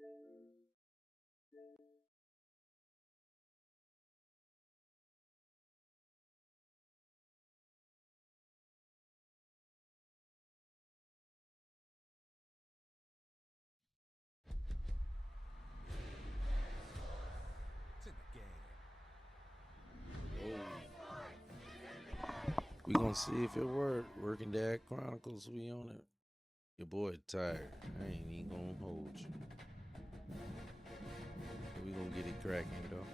We gonna see if it worked. Working Dad Chronicles, we on it. Your boy tired. I ain't even gonna hold you. We gonna get it cracking though.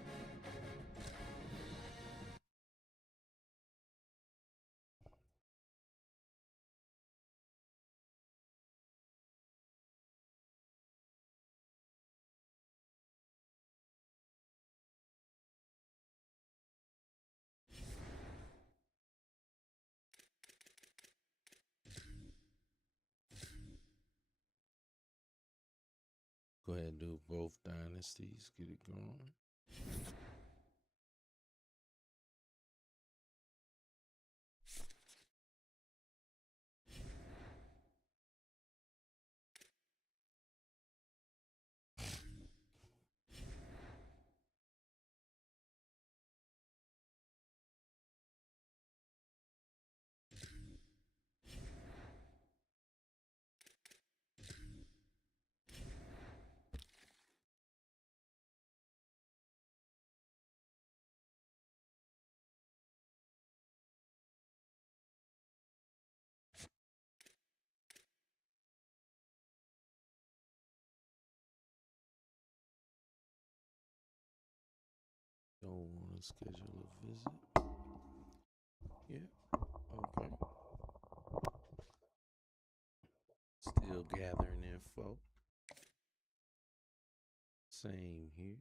Go ahead and do both dynasties. Get it going. Don't want to schedule a visit. Yeah. Okay. Still gathering info. Same here.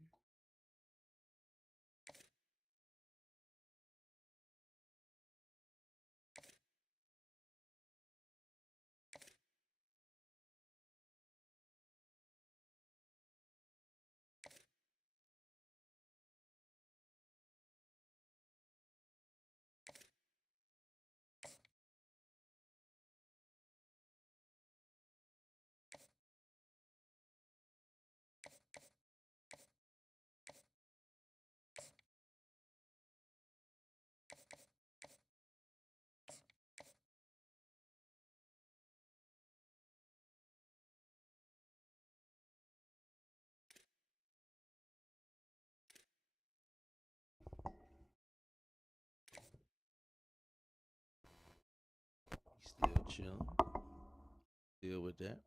Still chilling. Deal with that.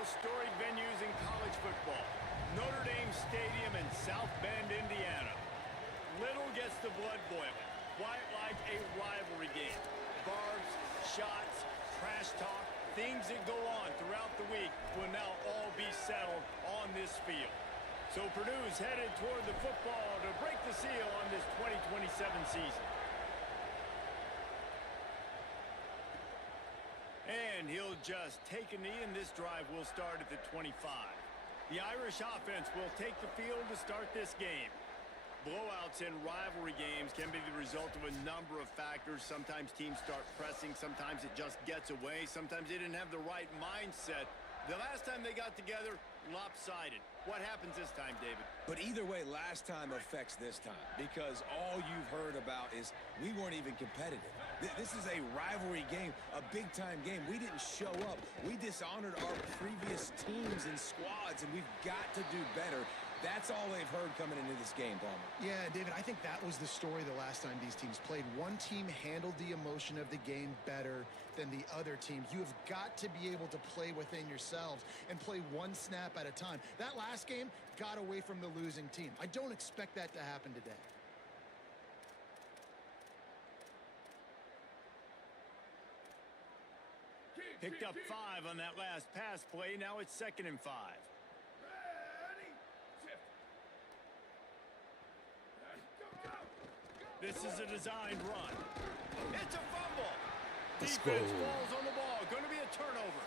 most storied venues in college football. Notre Dame Stadium in South Bend, Indiana. Little gets the blood boiling, quite like a rivalry game. Barbs, shots, trash talk, things that go on throughout the week will now all be settled on this field. So Purdue's headed toward the football to break the seal on this 2027 season. And he'll just take a knee, and this drive will start at the 25. The Irish offense will take the field to start this game. Blowouts in rivalry games can be the result of a number of factors. Sometimes teams start pressing. Sometimes it just gets away. Sometimes they didn't have the right mindset. The last time they got together, lopsided. What happens this time, David? But either way, last time affects this time, because all you've heard about is we weren't even competitive. This is a rivalry game, a big-time game. We didn't show up. We dishonored our previous teams and squads, and we've got to do better. That's all they've heard coming into this game, Palmer. Yeah, David, I think that was the story the last time these teams played. One team handled the emotion of the game better than the other team. You have got to be able to play within yourselves and play one snap at a time. That last game got away from the losing team. I don't expect that to happen today. Picked up 5 on that last pass play. Now it's 2nd and 5. This is a designed run. It's a fumble. Defense falls on the ball. Going to be a turnover.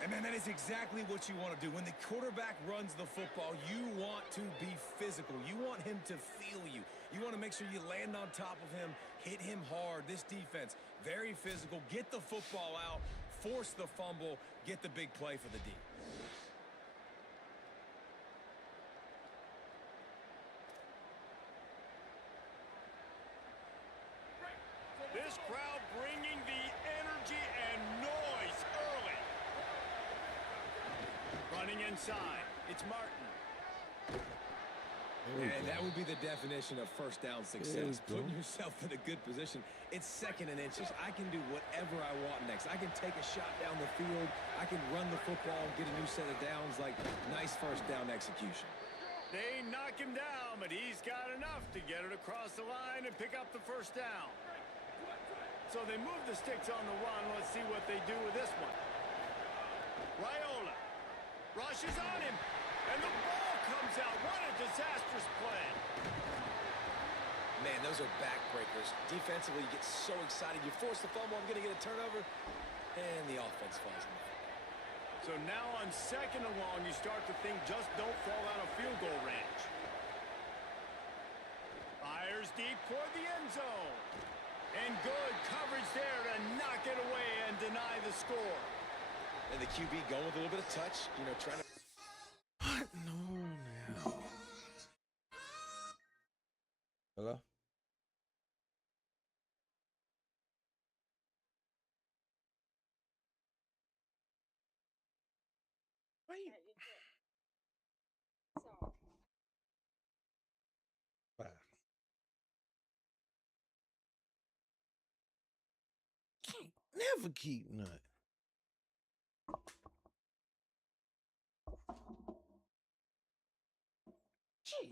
And man, that is exactly what you want to do. When the quarterback runs the football, you want to be physical. You want him to feel you. You want to make sure you land on top of him, hit him hard. This defense, very physical. Get the football out, force the fumble, get the big play for the D. This crowd bringing the energy and noise early. Running inside, it's Martin. And that would be the definition of first down success. Putting yourself in a good position. It's 2nd and inches. I can do whatever I want next. I can take a shot down the field. I can run the football, get a new set of downs. Like, nice first down execution. They knock him down, but he's got enough to get it across the line and pick up the first down. So they move the sticks on the run. Let's see what they do with this one. Raiola rushes on him, and the ball comes out. What a disastrous play. Man, those are backbreakers. Defensively, you get so excited. You force the fumble, I'm going to get a turnover, and the offense falls in. So now on 2nd and long, you start to think just don't fall out of field goal range. Fires deep toward the end zone. And good coverage there to knock it away and deny the score. And the QB going with a little bit of touch, you know, trying to... What? No, now. Hello? Wait. Bye. Can't never keep nut. Gee.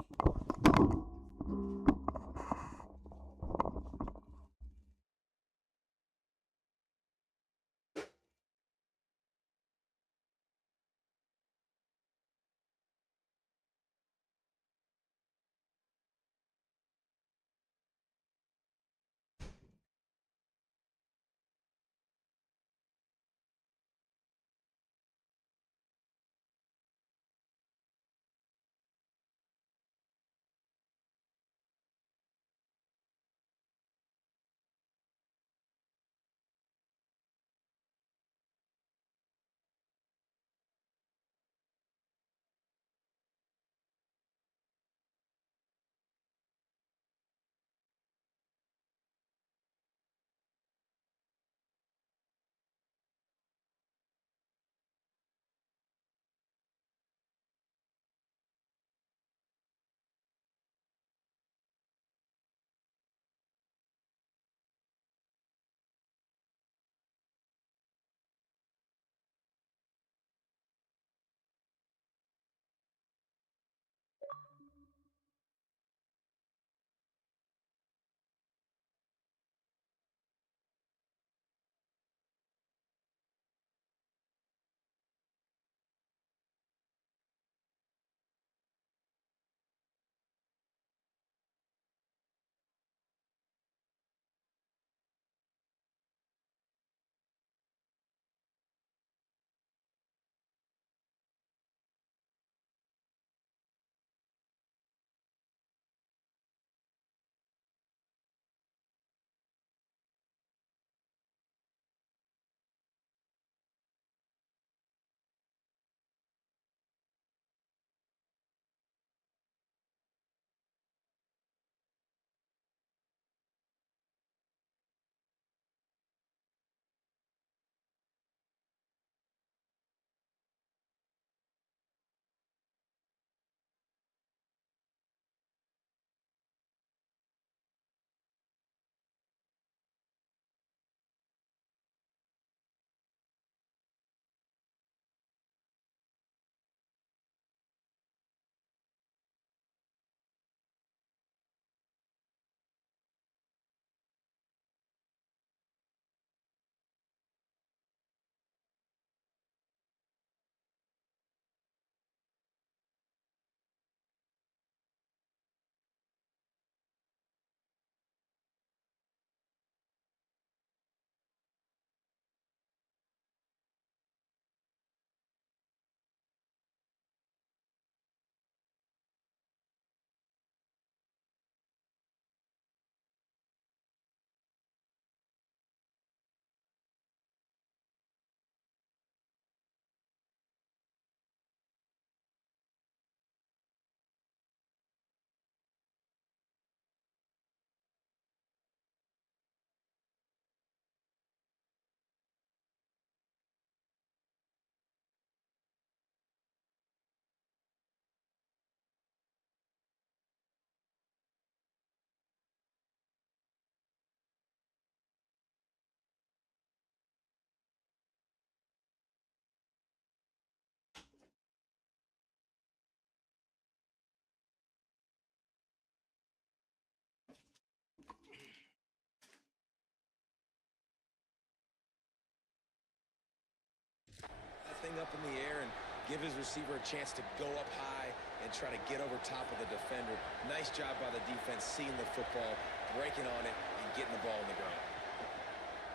give his receiver a chance to go up high and try to get over top of the defender. Nice job by the defense seeing the football, breaking on it, and getting the ball on the ground.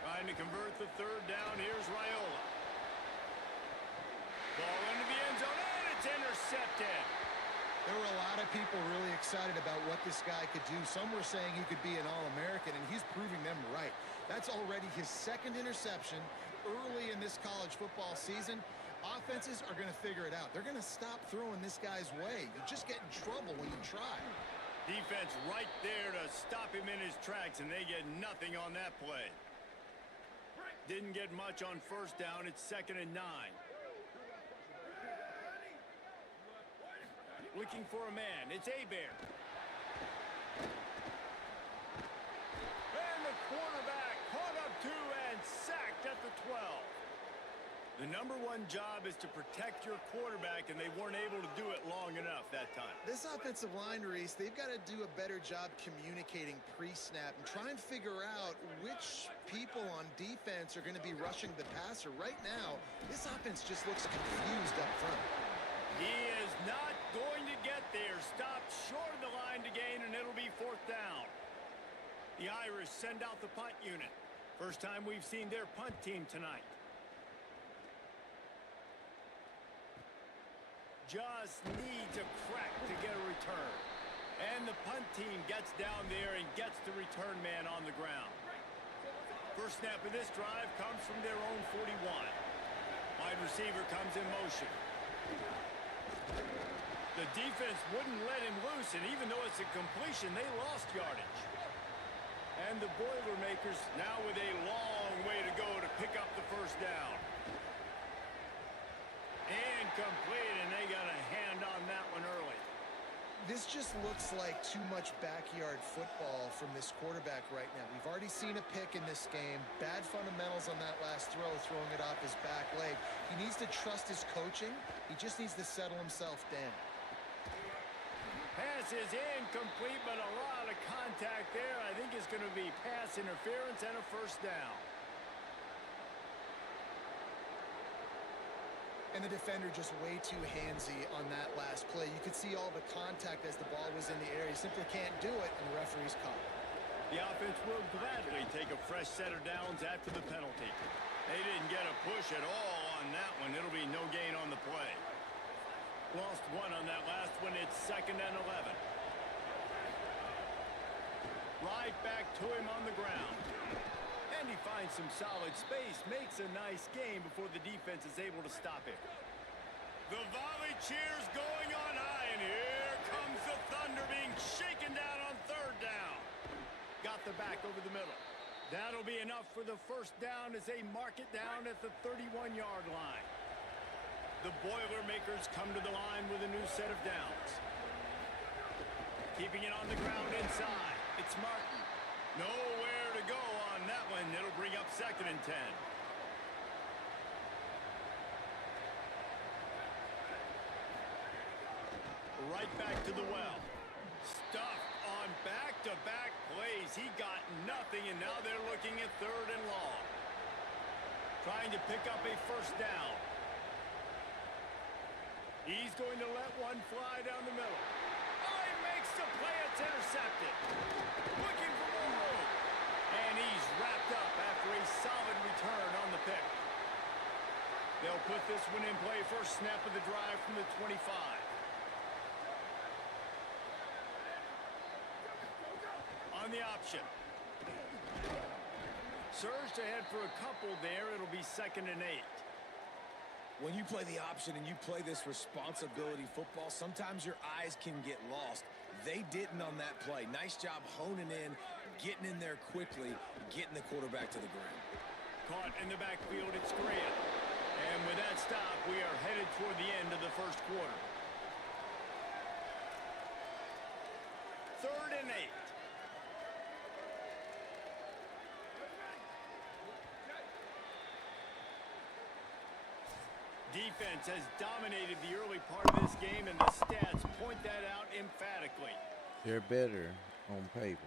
Trying to convert the third down. Here's Raiola. Ball into the end zone, and it's intercepted. There were a lot of people really excited about what this guy could do. Some were saying he could be an All-American, and he's proving them right. That's already his second interception early in this college football season. Offenses are going to figure it out. They're going to stop throwing this guy's way. You just get in trouble when you try. Defense right there to stop him in his tracks, and they get nothing on that play. Didn't get much on first down. It's 2nd and 9. Looking for a man. It's Hebert. And the quarterback caught up to and sacked at the 12. The number one job is to protect your quarterback, and they weren't able to do it long enough that time. This offensive line, Reese, they've got to do a better job communicating pre-snap and try and figure out which people on defense are going to be rushing the passer. Right now, this offense just looks confused up front. He is not going to get there. Stopped short of the line to gain, and it'll be 4th down. The Irish send out the punt unit. First time we've seen their punt team tonight. Just needs a crack to get a return. And the punt team gets down there and gets the return man on the ground. First snap of this drive comes from their own 41. Wide receiver comes in motion. The defense wouldn't let him loose, and even though it's a completion, they lost yardage. And the Boilermakers now with a long way to go to pick up the first down. Incomplete, and they got a hand on that one early. This just looks like too much backyard football from this quarterback right now. We've already seen a pick in this game. Bad fundamentals on that last throw, throwing it off his back leg. He needs to trust his coaching. He just needs to settle himself down. Pass is incomplete, but a lot of contact there. I think it's going to be pass interference and a first down. And the defender just way too handsy on that last play. You could see all the contact as the ball was in the air. He simply can't do it, and the referee's caught it. The offense will gladly take a fresh set of downs after the penalty. They didn't get a push at all on that one. It'll be no gain on the play. Lost one on that last one. It's 2nd and 11. Right back to him on the ground. And he finds some solid space, makes a nice game before the defense is able to stop him. The volley cheers going on high, and here comes the Thunder being shaken down on 3rd down. Got the back over the middle. That'll be enough for the first down as they mark it down at the 31-yard line. The Boilermakers come to the line with a new set of downs. Keeping it on the ground inside. It's Martin. Nowhere to go on that one. It'll bring up 2nd and 10. Right back to the well. Stuffed on back-to-back plays. He got nothing, and now they're looking at 3rd and long. Trying to pick up a first down. He's going to let one fly down the middle. Oh, he makes the play. It's intercepted. Looking for more room. And he's wrapped up after a solid return on the pick. They'll put this one in play. First snap of the drive from the 25. On the option. Surged ahead for a couple there. It'll be 2nd and 8. When you play the option and you play this responsibility football, sometimes your eyes can get lost. They didn't on that play. Nice job honing in, getting in there quickly, getting the quarterback to the ground. Caught in the backfield, it's Graham. And with that stop, we are headed toward the end of the first quarter. 3rd and 8. Defense has dominated the early part of this game, and the stats point that out emphatically. They're better on paper.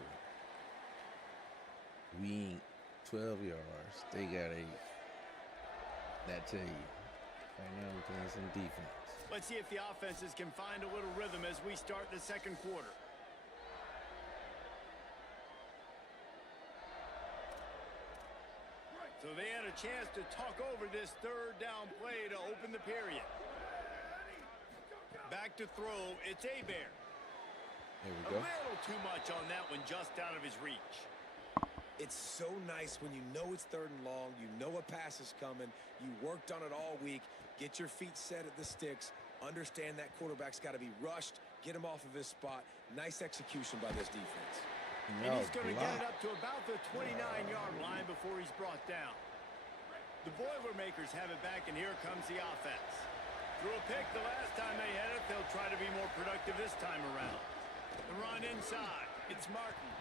We ain't 12 yards. They got 8. That tell you. Right now we're playing some defense. Let's see if the offenses can find a little rhythm as we start the second quarter. So they had a chance to talk over this third down play to open the period. Back to throw, it's Hebert. There we go. A little too much on that one, just out of his reach. It's so nice when you know it's 3rd and long, you know a pass is coming, you worked on it all week, get your feet set at the sticks, understand that quarterback's got to be rushed, get him off of his spot. Nice execution by this defense. And he's going to get it up to about the 29-yard line before he's brought down. The Boilermakers have it back, and here comes the offense. Threw a pick the last time they had it. They'll try to be more productive this time around. The run inside. It's Martin.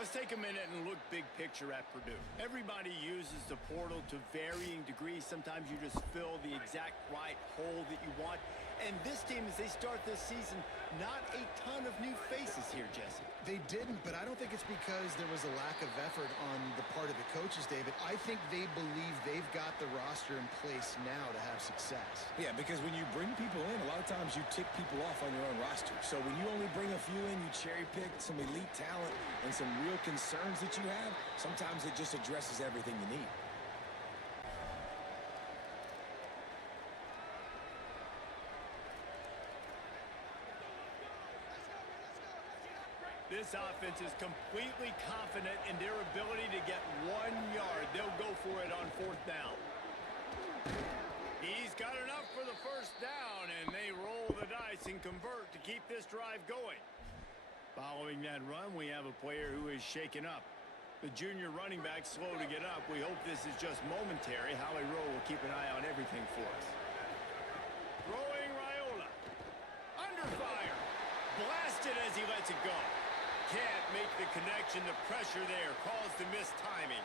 Let's take a minute and look big picture at Purdue. Everybody uses the portal to varying degrees. Sometimes you just fill the exact right hole that you want. And this team, as they start this season, not a ton of new faces here, Jesse. They didn't, but I don't think it's because there was a lack of effort on the part of the coaches, David. I think they believe they've got the roster in place now to have success. Yeah, because when you bring people in, a lot of times you tick people off on your own roster. So when you only bring a few in, you cherry-pick some elite talent and some real concerns that you have, sometimes it just addresses everything you need. This offense is completely confident in their ability to get 1 yard. They'll go for it on 4th down. He's got enough for the first down, and they roll the dice and convert to keep this drive going. Following that run, we have a player who is shaken up. The junior running back slow to get up. We hope this is just momentary. Howie Rowe will keep an eye on everything for us. Throwing Raiola. Under fire. Blasted as he lets it go. Can't make the connection. The pressure there caused the missed timing.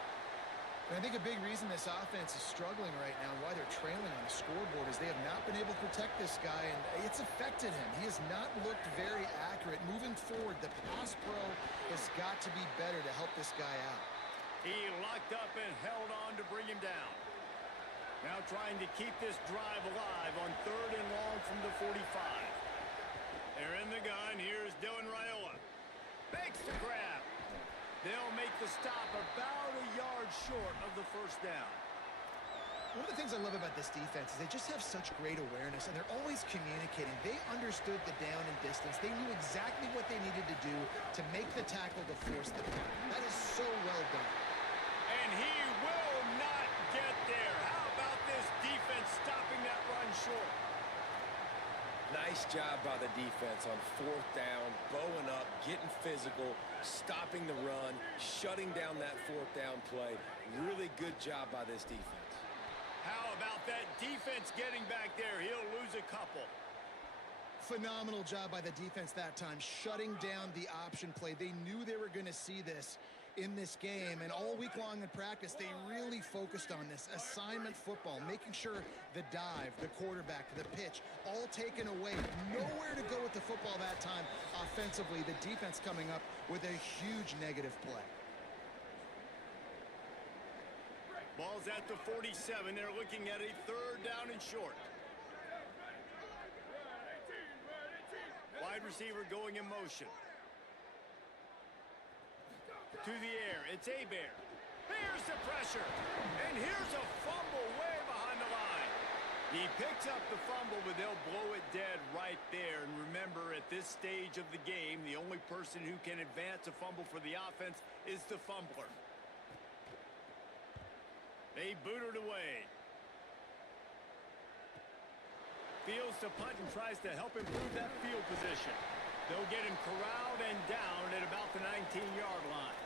And I think a big reason this offense is struggling right now and why they're trailing on the scoreboard is they have not been able to protect this guy, and it's affected him. He has not looked very accurate. Moving forward, the pass pro has got to be better to help this guy out. He locked up and held on to bring him down. Now trying to keep this drive alive on 3rd and long from the 45. They're in the gun. Here's Dylan Raiola. Makes the grab. They'll make the stop about a yard short of the first down. One of the things I love about this defense is they just have such great awareness, and they're always communicating. They understood the down and distance. They knew exactly what they needed to do to make the tackle to force the down. That is so well done. And he will not get there. How about this defense stopping that run short? Nice job by the defense on 4th down, bowing up, getting physical, stopping the run, shutting down that 4th down play. Really good job by this defense. How about that defense getting back there? He'll lose a couple. Phenomenal job by the defense that time, shutting down the option play. They knew they were going to see this in this game, and all week long in practice, they really focused on this assignment football, making sure the dive, the quarterback, the pitch, all taken away. Nowhere to go with the football that time offensively. The defense coming up with a huge negative play. Ball's at the 47. They're looking at a 3rd down and short. Wide receiver going in motion. To the air, it's Hebert. Here's the pressure. And here's a fumble way behind the line. He picks up the fumble, but they'll blow it dead right there. And remember, at this stage of the game, the only person who can advance a fumble for the offense is the fumbler. They boot it away. Fields to punt and tries to help improve that field position. They'll get him corralled and down at about the 19-yard line.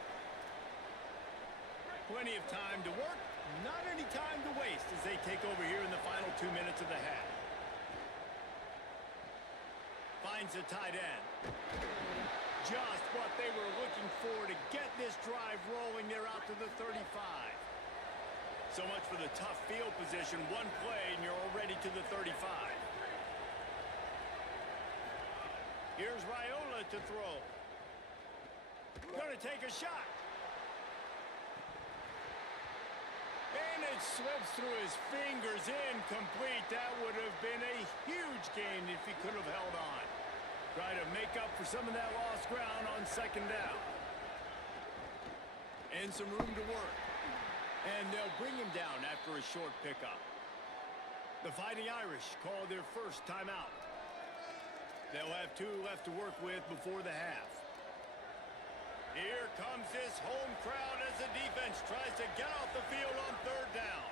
Plenty of time to work, not any time to waste as they take over here in the final 2 minutes of the half. Finds the tight end. Just what they were looking for to get this drive rolling. They're out to the 35. So much for the tough field position. One play and you're already to the 35. Here's Raiola to throw. Gonna take a shot. And it slips through his fingers, incomplete. That would have been a huge gain if he could have held on. Try to make up for some of that lost ground on second down. And some room to work. And they'll bring him down after a short pickup. The Fighting Irish call their first timeout. They'll have 2 left to work with before the half. Here comes this home crowd as the defense tries to get off the field on third down.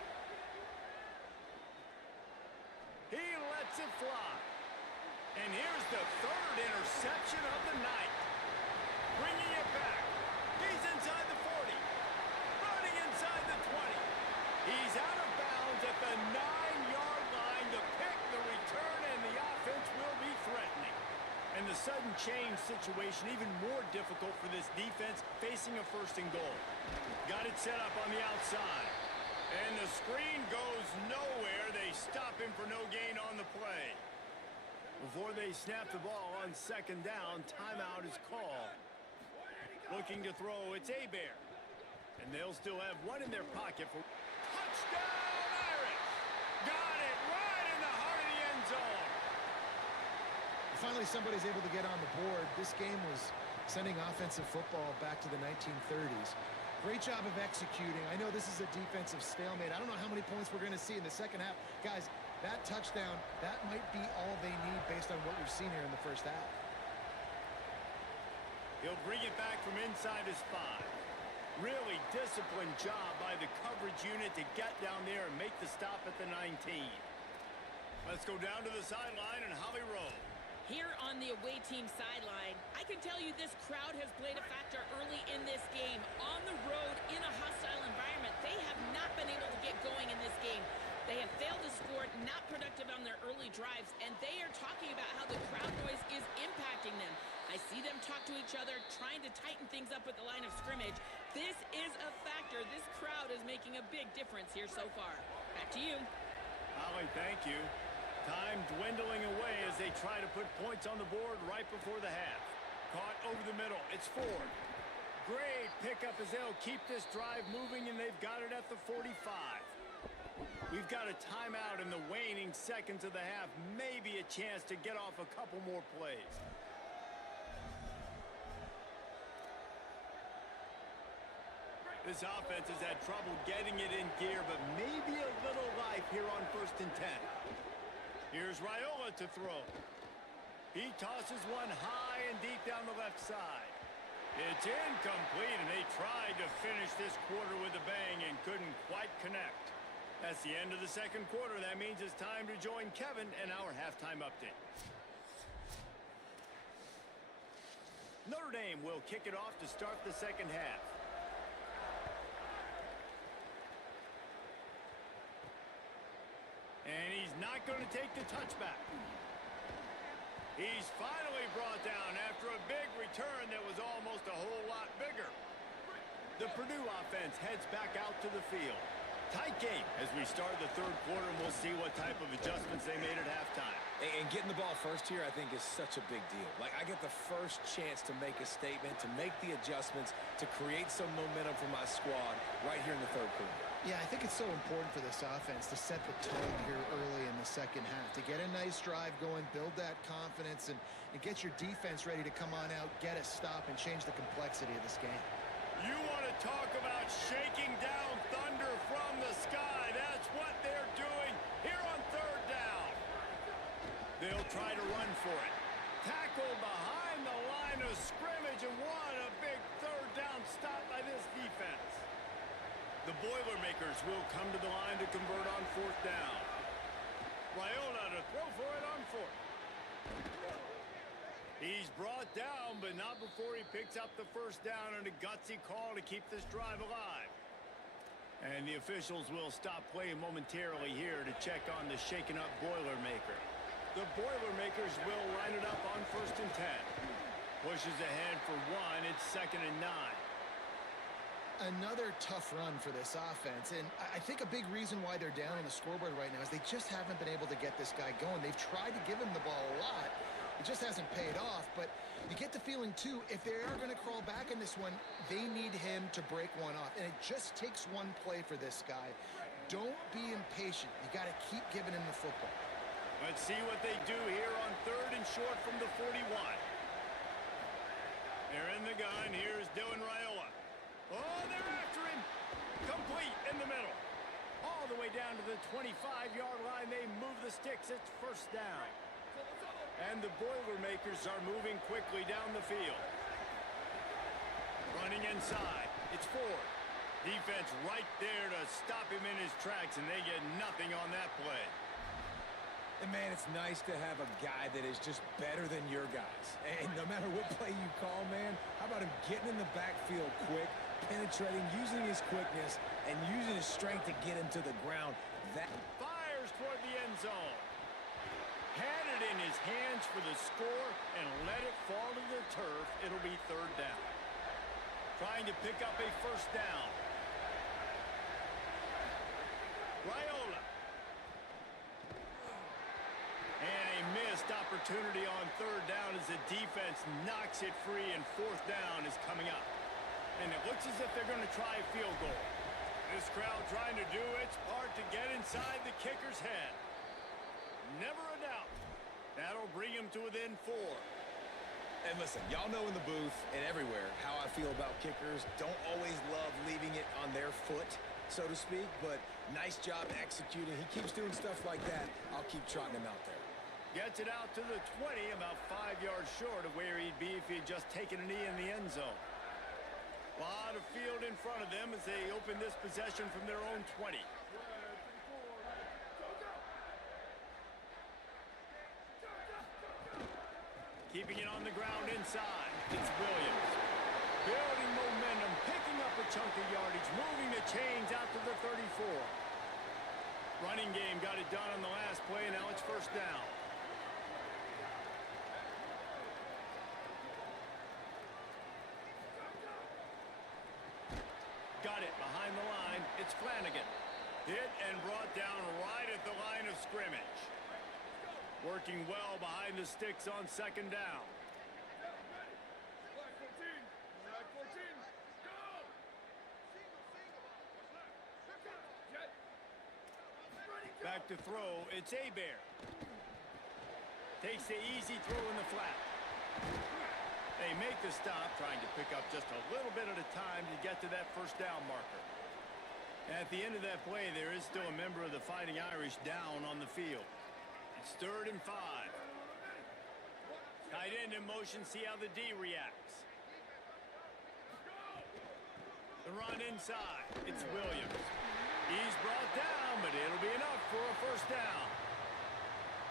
He lets it fly. And here's the 3rd interception of the night. Bringing it back. He's inside the 40. Running inside the 20. He's out of bounds at the 9-yard line. The pick, the return, and the offense will be threatening. And the sudden change situation even more difficult for this defense facing a 1st and goal. Got it set up on the outside. And the screen goes nowhere. They stop him for no gain on the play. Before they snap the ball on 2nd down, timeout is called. Looking to throw, it's Hebert. And they'll still have 1 in their pocket for touchdown Irish! Got it right in the heart of the end zone. Finally, somebody's able to get on the board. This game was sending offensive football back to the 1930s. Great job of executing. I know this is a defensive stalemate. I don't know how many points we're going to see in the second half. Guys, that touchdown, that might be all they need based on what we've seen here in the first half. He'll bring it back from inside his 5. Really disciplined job by the coverage unit to get down there and make the stop at the 19. Let's go down to the sideline and Holly Rowe. Here on the away team sideline, I can tell you this crowd has played a factor early in this game. On the road, in a hostile environment, they have not been able to get going in this game. They have failed to score, not productive on their early drives, and they are talking about how the crowd noise is impacting them. I see them talk to each other, trying to tighten things up at the line of scrimmage. This is a factor. This crowd is making a big difference here so far. Back to you. Holly, thank you. Time dwindling away as they try to put points on the board right before the half. Caught over the middle. It's Ford. Great pickup as they'll keep this drive moving, and they've got it at the 45. We've got a timeout in the waning seconds of the half. Maybe a chance to get off a couple more plays. This offense has had trouble getting it in gear, but maybe a little life here on 1st and 10. Here's Raiola to throw. He tosses one high and deep down the left side. It's incomplete, and they tried to finish this quarter with a bang and couldn't quite connect. That's the end of the 2nd quarter. That means it's time to join Kevin and our halftime update. Notre Dame will kick it off to start the 2nd half. And he's not going to take the touchback. He's finally brought down after a big return that was almost a whole lot bigger. The Purdue offense heads back out to the field. Tight game as we start the 3rd quarter, and we'll see what type of adjustments they made at halftime. And getting the ball first here, I think, is such a big deal. Like, I get the first chance to make a statement, to make the adjustments, to create some momentum for my squad right here in the 3rd quarter. Yeah, I think it's so important for this offense to set the tone here early in the second half, to get a nice drive going, build that confidence, and get your defense ready to come on out, get a stop, and change the complexity of this game. You want to talk about shaking down thunder from the sky. That's what they're doing here on 3rd down. They'll try to run for it. Tackled behind the line of scrimmage, and what a big 3rd down stop by this defense. The Boilermakers will come to the line to convert on 4th down. Raiola to throw for it on 4th. He's brought down, but not before he picks up the 1st down, and a gutsy call to keep this drive alive. And the officials will stop play momentarily here to check on the shaken up Boilermaker. The Boilermakers will line it up on 1st and 10. Pushes ahead for 1. It's 2nd and 9. Another tough run for this offense, and I think a big reason why they're down on the scoreboard right now is they just haven't been able to get this guy going. They've tried to give him the ball a lot. It just hasn't paid off, but you get the feeling, too, if they are going to crawl back in this one, they need him to break one off, and it just takes one play for this guy. Don't be impatient. You got to keep giving him the football. Let's see what they do here on 3rd and short from the 41. They're in the gun. Here's Dylan Raiola. Oh, they're after him. Complete in the middle. All the way down to the 25-yard line. They move the sticks. It's first down. And the Boilermakers are moving quickly down the field. Running inside. It's Ford. Defense right there to stop him in his tracks, and they get nothing on that play. And, man, it's nice to have a guy that is just better than your guys. And no matter what play you call, man, how about him getting in the backfield quick, penetrating, using his quickness, and using his strength to get him to the ground. That fires toward the end zone. Had it in his hands for the score and let it fall to the turf. It'll be 3rd down. Trying to pick up a first down. Raiola. And a missed opportunity on 3rd down as the defense knocks it free, and 4th down is coming up. And it looks as if they're going to try a field goal. This crowd trying to do its part to get inside the kicker's head. Never a doubt. That'll bring him to within 4. And listen, y'all know in the booth and everywhere how I feel about kickers. Don't always love leaving it on their foot, so to speak, but nice job executing. He keeps doing stuff like that. I'll keep trotting him out there. Gets it out to the 20, about 5 yards short of where he'd be if he had just taken a knee in the end zone. A lot of field in front of them as they open this possession from their own 20. Keeping it on the ground inside. It's Williams. Building momentum, picking up a chunk of yardage, moving the chains out to the 34. Running game got it done on the last play, and now it's first down. Got it behind the line. It's Flanagan. Hit and brought down right at the line of scrimmage. Working well behind the sticks on 2nd down. Back to throw. It's Hebert. Takes the easy throw in the flat. They make the stop, trying to pick up just a little bit at a time to get to that first down marker. At the end of that play, there is still a member of the Fighting Irish down on the field. It's 3rd and 5. Tight end in motion, see how the D reacts. The run inside. It's Williams. He's brought down, but it'll be enough for a first down.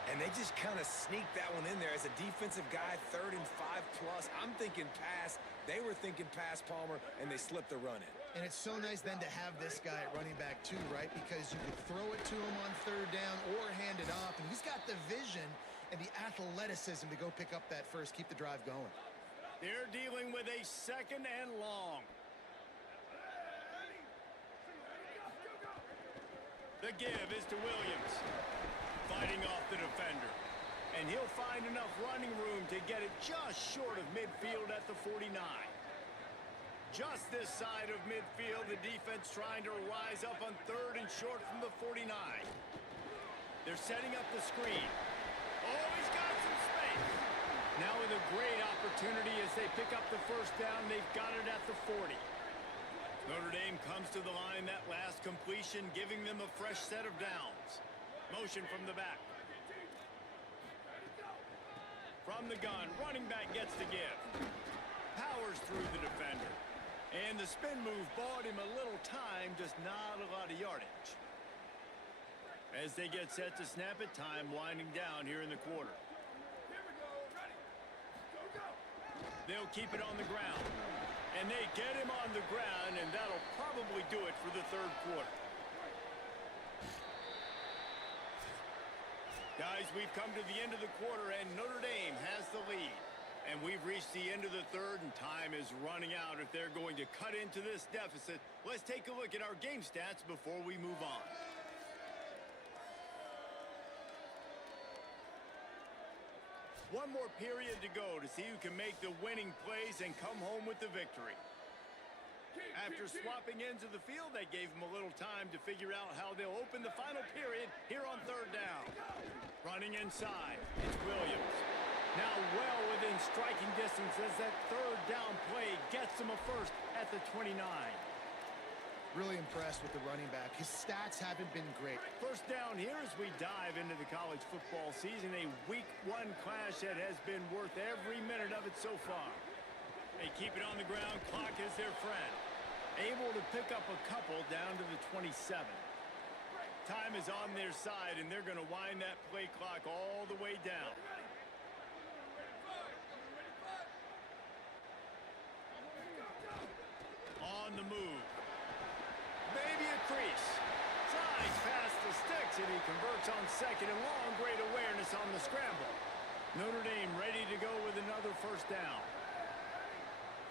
And they just kind of sneaked that one in there as a defensive guy, 3rd and 5+. I'm thinking pass. They were thinking pass, Palmer, and they slipped the run in. And it's so nice then to have this guy at running back too, right? Because you could throw it to him on 3rd down or hand it off. And he's got the vision and the athleticism to go pick up that first, keep the drive going. They're dealing with a 2nd and long. The give is to Williams. Fighting off the defender. And he'll find enough running room to get it just short of midfield at the 49. Just this side of midfield, the defense trying to rise up on 3rd and short from the 49. They're setting up the screen. Oh, he's got some space. Now with a great opportunity as they pick up the first down, they've got it at the 40. Notre Dame comes to the line, that last completion giving them a fresh set of downs. Motion from the back. From the gun, running back gets the give. Powers through the defender. And the spin move bought him a little time, just not a lot of yardage. As they get set to snap it, time winding down here in the quarter. They'll keep it on the ground. And they get him on the ground, and that'll probably do it for the 3rd quarter. Guys, we've come to the end of the quarter, and Notre Dame has the lead. And we've reached the end of the third, and time is running out if they're going to cut into this deficit. Let's take a look at our game stats before we move on. One more period to go to see who can make the winning plays and come home with the victory. After swapping ends of the field, they gave them a little time to figure out how they'll open the final period here on third down. Running inside, it's Williams. Now well within striking distance as that third down play gets them a first at the 29. Really impressed with the running back. His stats haven't been great. First down here as we dive into the college football season. A week one clash that has been worth every minute of it so far. They keep it on the ground. Clock is their friend. Able to pick up a couple down to the 27. Time is on their side, and they're going to wind that play clock all the way down. On the move. Maybe a crease. Slides past the sticks, and he converts on second and long. Great awareness on the scramble. Notre Dame ready to go with another first down.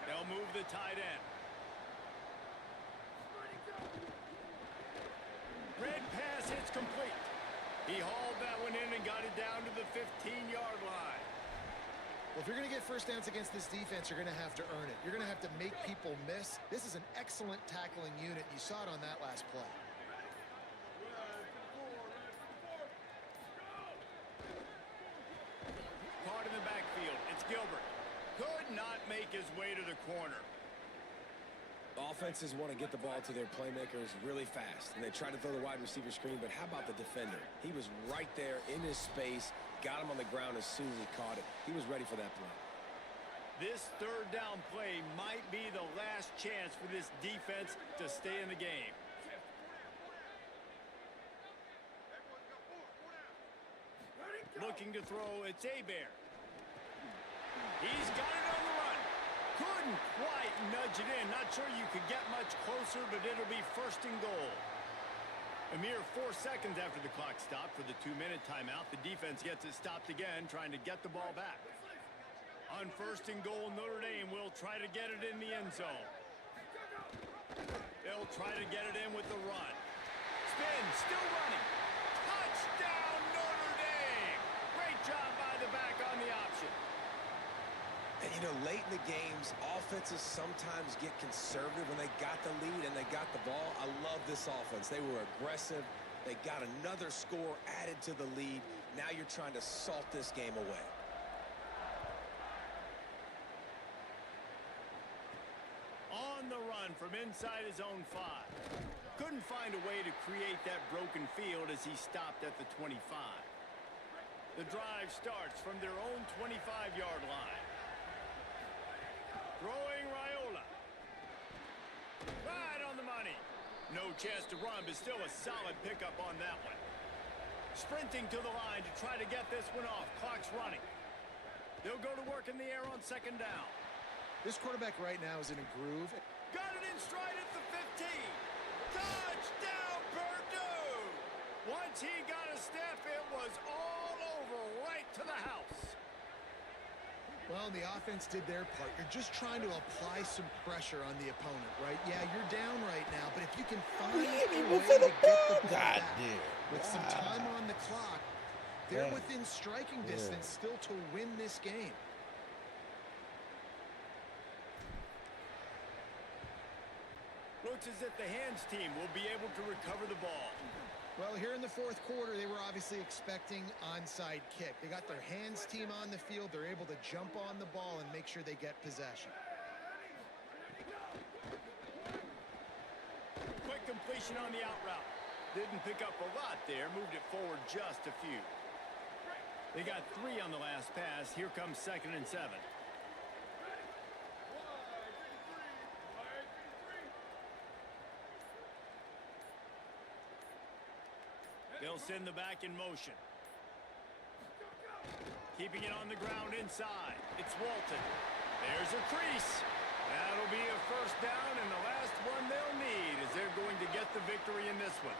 They'll move the tight end. Red pass hits complete. He hauled that one in and got it down to the 15-yard line. Well, if you're going to get first downs against this defense, you're going to have to earn it. You're going to have to make people miss. This is an excellent tackling unit. You saw it on that last play. Caught in the backfield. It's Gilbert. Could not make his way to the corner. Offenses want to get the ball to their playmakers really fast, and they try to throw the wide receiver screen, but how about the defender? He was right there in his space, got him on the ground as soon as he caught it. He was ready for that play. This third down play might be the last chance for this defense to stay in the game. Looking to throw, it's Hebert. He's got it on the run. Couldn't quite nudge it in. Not sure you could get much closer, but it'll be first and goal. A mere 4 seconds after the clock stopped for the 2-minute timeout, the defense gets it stopped again, trying to get the ball back. On first and goal, Notre Dame will try to get it in the end zone. They'll try to get it in with the run. Spin, still running. Touchdown, Notre Dame! Great job by the back on the option. And, you know, late in the games, offenses sometimes get conservative when they got the lead and they got the ball. I love this offense. They were aggressive. They got another score added to the lead. Now you're trying to salt this game away. On the run from inside his own 5. Couldn't find a way to create that broken field as he stopped at the 25. The drive starts from their own 25-yard line. Throwing Raiola. Right on the money. No chance to run, but still a solid pickup on that one. Sprinting to the line to try to get this one off. Clock's running. They'll go to work in the air on second down. This quarterback right now is in a groove. Got it in stride at the 15. Touchdown, Purdue! Once he got a step, it was all over right to the house. Well, the offense did their part. You're just trying to apply some pressure on the opponent, right? Yeah, you're down right now, but if you can find a way to get the ball back with some time on the clock, they're within striking distance still to win this game. Looks as if the hands team will be able to recover the ball. Well, here in the fourth quarter, they were obviously expecting onside kick. They got their hands team on the field. They're able to jump on the ball and make sure they get possession. Quick completion on the out route. Didn't pick up a lot there. Moved it forward just a few. They got 3 on the last pass. Here comes second and 7. They'll send the back in motion. Keeping it on the ground inside. It's Walton. There's a crease. That'll be a first down, and the last one they'll need as they're going to get the victory in this one.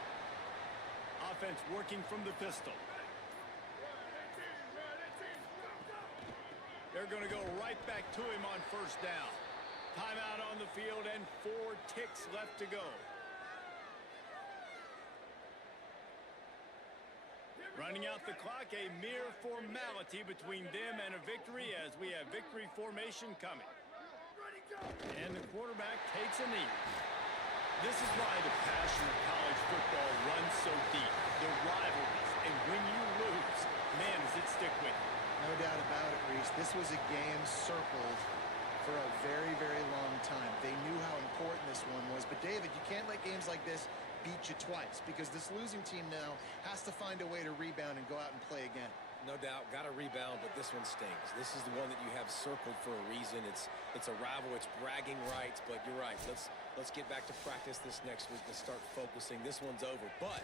Offense working from the pistol. They're they're going to go right back to him on first down. Timeout on the field and 4 ticks left to go. Running out the clock, a mere formality between them and a victory as we have victory formation coming. And the quarterback takes a knee. This is why the passion of college football runs so deep. The rivalries, and when you lose, man, does it stick with you. No doubt about it, Reese. This was a game circled for a very, very long time. They knew how important this one was. But, David, you can't let games like this beat you twice because this losing team now has to find a way to rebound and go out and play again. No doubt, got to rebound, but this one stings. This is the one that you have circled for a reason. It's a rival, it's bragging rights, but you're right. Let's get back to practice this next week to start focusing. This one's over, but